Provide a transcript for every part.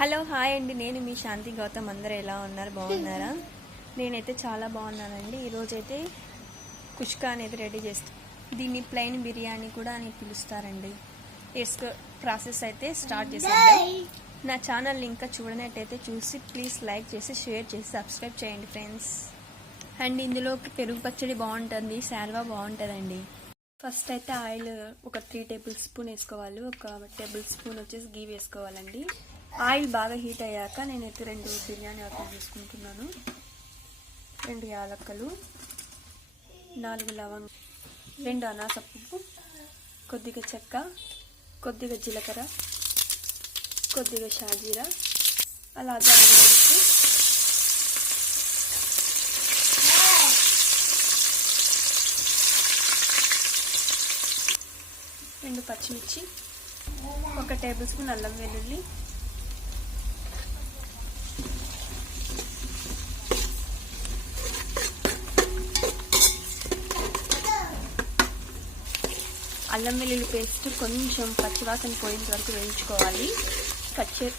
Hello hi అండి, నేను మీ శాంతి గౌతమ్. అందరూ ఎలా ఉన్నారు? బాగున్నారా? నేనైతే చాలా బాగున్నానండి. ఈరోజైతే కుష్కా అనేది రెడీ చేస్తాను. దీన్ని ప్లెయిన్ బిర్యానీ కూడా అని పిలుస్తారండి. ప్రాసెస్ అయితే స్టార్ట్ చేసేద్దాం. నా ఛానల్ని ఇంకా చూడనట్టయితే చూసి ప్లీజ్ లైక్ చేసి షేర్ చేసి సబ్స్క్రైబ్ చేయండి ఫ్రెండ్స్. అండ్ ఇందులోకి పెరుగు పచ్చడి బాగుంటుంది, శాల్వా బాగుంటుందండి. ఫస్ట్ అయితే ఆయిల్ ఒక 3 టేబుల్ స్పూన్ వేసుకోవాలి. ఒక టేబుల్ స్పూన్ వచ్చేసి గీ వేసుకోవాలండి. ఆయిల్ బాగా హీట్ అయ్యాక నేనైతే 2 బిర్యానీ ఆకులు తీసుకుంటున్నాను, 2 యాలక్కలు, 4 లవంగ, 2 అనాస పువ్వు, కొద్దిగా చెక్క, కొద్దిగా జీలకర్ర, కొద్దిగా షాజీరా, అలాగే ఆనియన్స్, 2 పచ్చిమిర్చి, 1 టేబుల్ స్పూన్ అల్లం వెల్లుల్లి, అల్లం వెల్లుల్లి పేస్ట్ కొంచెం పచ్చివాసన పోయేంత వరకు వేయించుకోవాలి.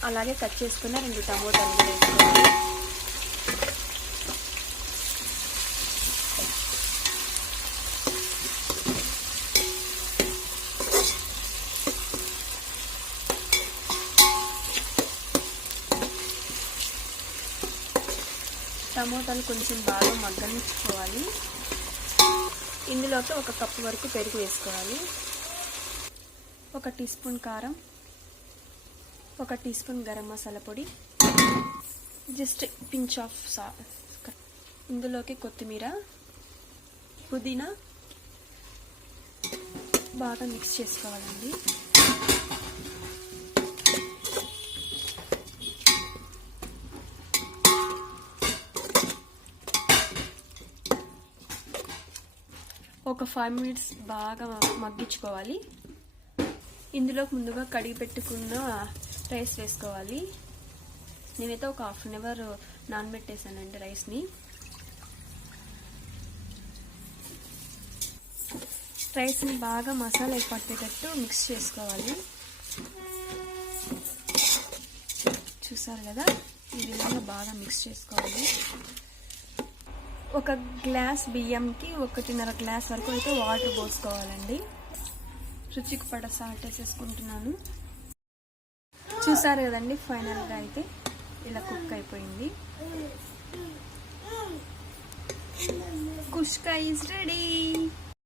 అలాగే కట్ చేసుకున్న 2 టమోటాలు వేసుకోవాలి. టమోటాలు కొంచెం బాగా మగ్గనిచ్చుకోవాలి. ఇందులోకి 1 కప్పు వరకు పెరుగు వేసుకోవాలి. 1 టీ స్పూన్ కారం, 1 టీ స్పూన్ గరం మసాలా పొడి, జస్ట్ పించ్ ఆఫ్ సాల్ట్. ఇందులోకి కొత్తిమీర, పుదీనా బాగా మిక్స్ చేసుకోవాలండి. ఒక 5 మినిట్స్ బాగా మగ్గించుకోవాలి. ఇందులోకి ముందుగా కడిగి పెట్టుకున్న రైస్ వేసుకోవాలి. నేనైతే ఒక 1/2 అవర్ నానబెట్టేసానండి రైస్ని. రైస్ని బాగా మసాలా పట్టేటట్టు మిక్స్ చేసుకోవాలి. చూసారు కదా, ఈ విధంగా బాగా మిక్స్ చేసుకోవాలి. 1 గ్లాస్ బియ్యంకి 1.5 గ్లాస్ వరకు అయితే వాటర్ పోసుకోవాలండి. రుచికి పడ సాల్ట్ వేసేసుకుంటున్నాను. చూసారు కదండి, ఫైనల్గా అయితే ఇలా కుక్ అయిపోయింది. కుష్కా ఈజ్ రెడీ.